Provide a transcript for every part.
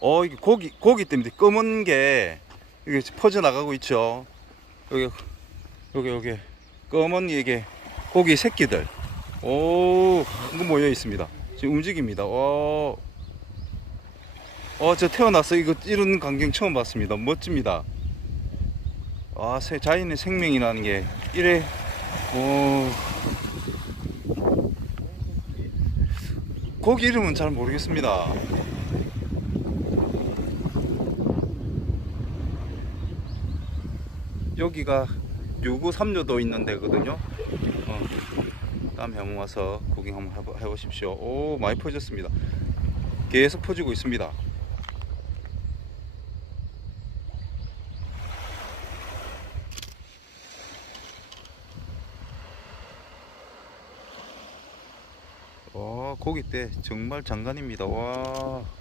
어, 이게 고기, 고기 때문에 검은 게 이게 퍼져 나가고 있죠. 여기, 여기, 여기. 검은 이게 고기 새끼들. 오, 이거 모여 있습니다. 지금 움직입니다. 어, 어, 저 태어나서 이거 이런 광경 처음 봤습니다. 멋집니다. 아, 새, 자연의 생명이라는 게 이래, 오. 고기 이름은 잘 모르겠습니다. 여기가 유구 삼료도 있는 데거든요. 어, 다음에 한번 와서 구경 한번 해보, 해보십시오. 오, 많이 퍼졌습니다. 계속 퍼지고 있습니다. 와, 고기 때 정말 장관입니다. 와.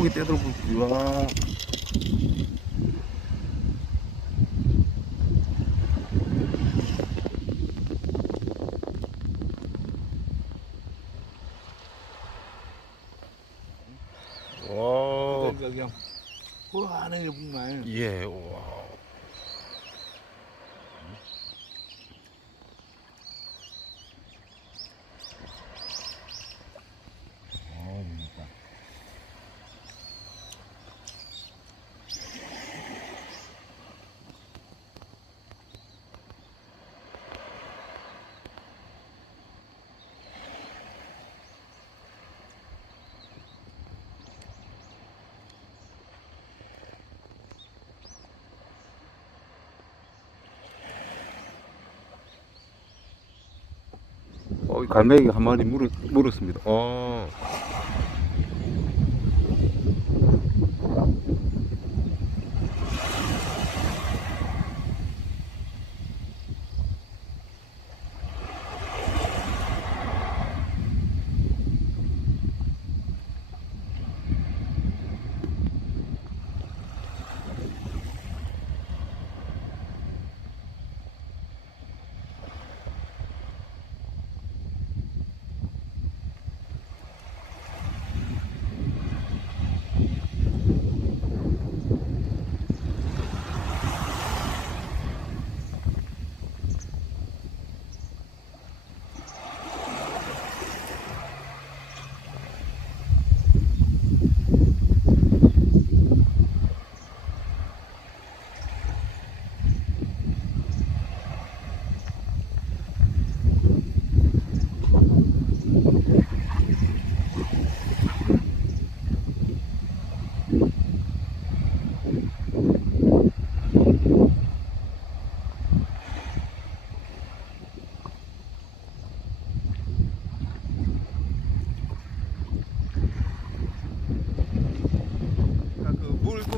오, 고기 떼들고, 와. 와. 그냥 그 안에 보면 예, 와. 갈매기가 한 마리 물었, 물었습니다. 어.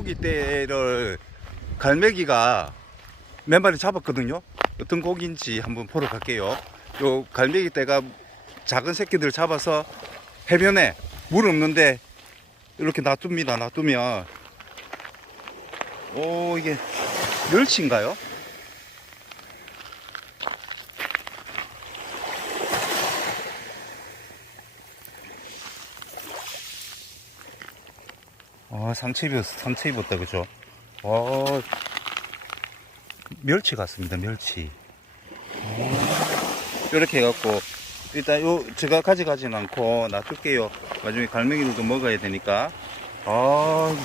그 물고기 떼를 갈매기가 몇 마리 잡았거든요. 어떤 고기인지 한번 보러 갈게요. 요 갈매기 떼가 작은 새끼들 잡아서 해변에 물 없는데 이렇게 놔둡니다. 놔두면 오 이게 멸치인가요? 아 상체 입었 상체 입었다 그죠? 와 멸치 같습니다 멸치. 이렇게 해갖고 일단 요 제가 가져가진 않고 놔둘게요. 나중에 갈매기들도 먹어야 되니까. 아.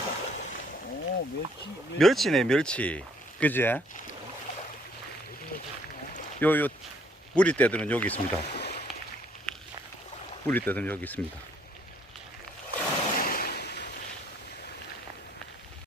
어 멸치 멸치 네 멸치. 그지? 요요 무리떼들은 여기 있습니다. 무리떼들은 여기 있습니다